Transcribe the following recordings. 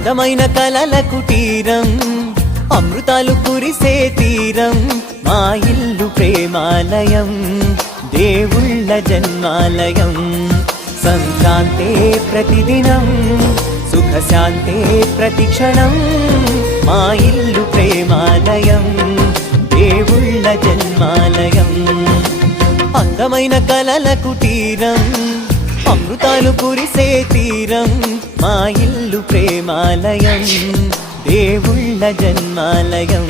అందమైన కలల కుటీరం, అమృతాలు కురిసే తీరం, మా ఇల్లు ప్రేమాలయం, దేవుళ్ళ జన్మాలయం. సంక్రాంతే ప్రతిదినం, సుఖశాంతే ప్రతిక్షణం, మా ఇల్లు ప్రేమాలయం, దేవుళ్ళ జన్మాలయం. అందమైన కలల కుటీరం, అమృతాలు కురిసే తీరం, మా ఇల్లు ప్రేమాలయం, దేవుళ్ళ జన్మాలయం.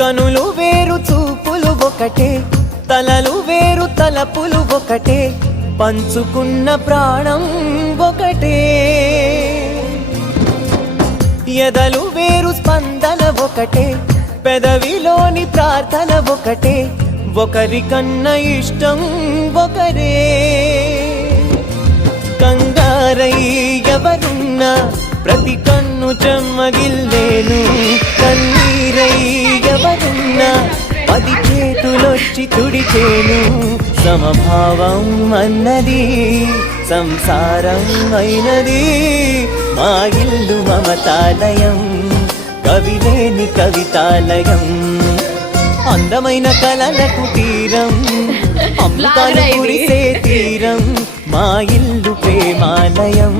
కనులు వేరు చూపులు ఒకటే, తలలు వేరు తలపులు ఒకటే, పంచుకున్న ప్రాణం ఒకటే. ఎదలు వేరు స్పందన ఒకటే, పెదవిలోని ప్రార్థన ఒకటే, ఒకరికన్నా ఇష్టం ఒకరే. కంగారై ఎవరున్నా ప్రతి కన్ను చెమ్మగిల్లేను, కన్నీరై ఎవరున్నా 10 చేతులొచ్చి తుడిచేను. సమభావం అన్నది సంసారం అయినది, మా ఇల్లు మమతాలయం, కవిలేని కవితాలయం. అందమైన కలల కుటీరం, అమృతాలు కురిసే తీరం, మా ఇల్లు ప్రేమాలయం,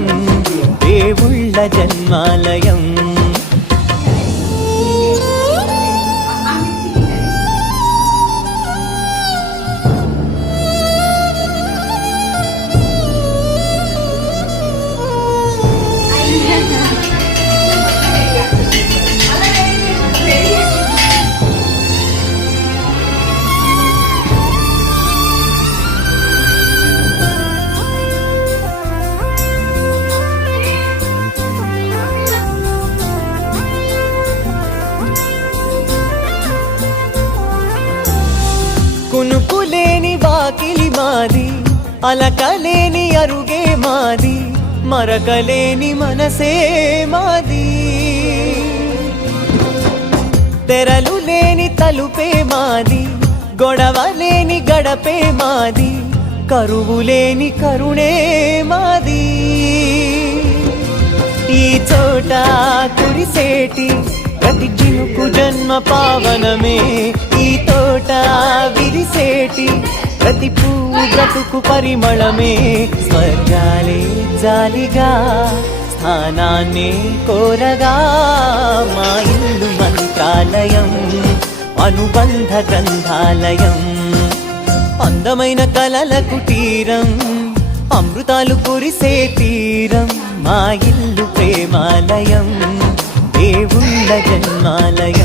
దేవుళ్ళ జన్మాలయం. కునుకులేని వాకిలి మాది, అలకలేని అరుగే మాది, మరకలేని మనసే మాది. తెరలు లేని తలుపే మాది, గొడవ లేని గడపే మాది, కరువు లేని కరుణే మాది. ఈ చోట కురిసేటి ప్రతి చినుకు జన్మ పావనమే, ఈ తోట విరిసేటి ప్రతి పువ్వు బ్రతుకు పరిమళమే. స్వర్గాలే జాలిగా స్థానాన్ని కోరగా, మా ఇల్లు మంత్రాలయం, అనుబంధ గ్రంథాలయం. అందమైన కలల కుటీరం, అమృతాలు కురిసే తీరం, మా ఇల్లు ప్రేమాలయం, దేవుళ్ళ జన్మాలయం.